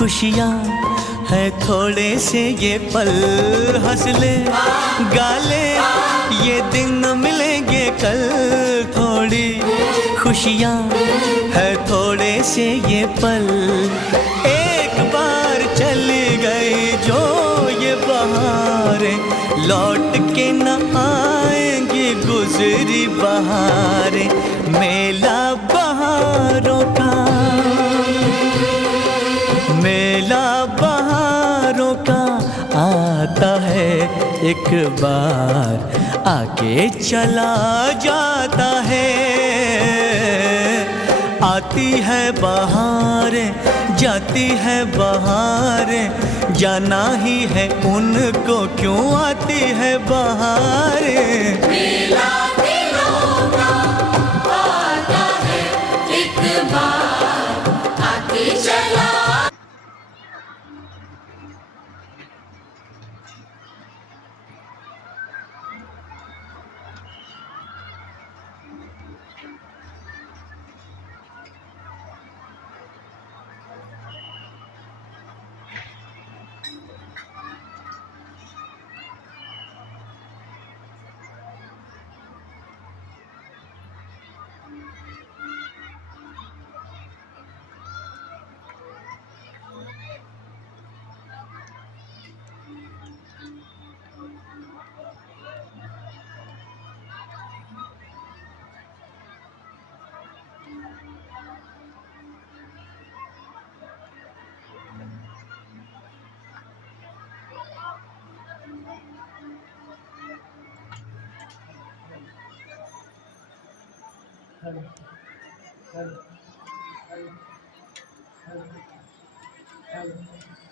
खुशियाँ है थोड़े से ये पल, हंस ले गाले ये दिन न मिलेंगे कल। थोड़ी खुशियाँ है थोड़े से ये पल, एक बार चली गई जो ये बहारें लौट के न आएंगी गुजरी बहारें। मेला बहारों का, मेला बहारों का आता है एक बार, आके चला जाता है। आती है बहारें जाती है बहारें, जाना ही है उनको क्यों आती है बहारें। मेला दिलों का आता है एक बार, आके चला। Hello, hello, hello, hello, hello.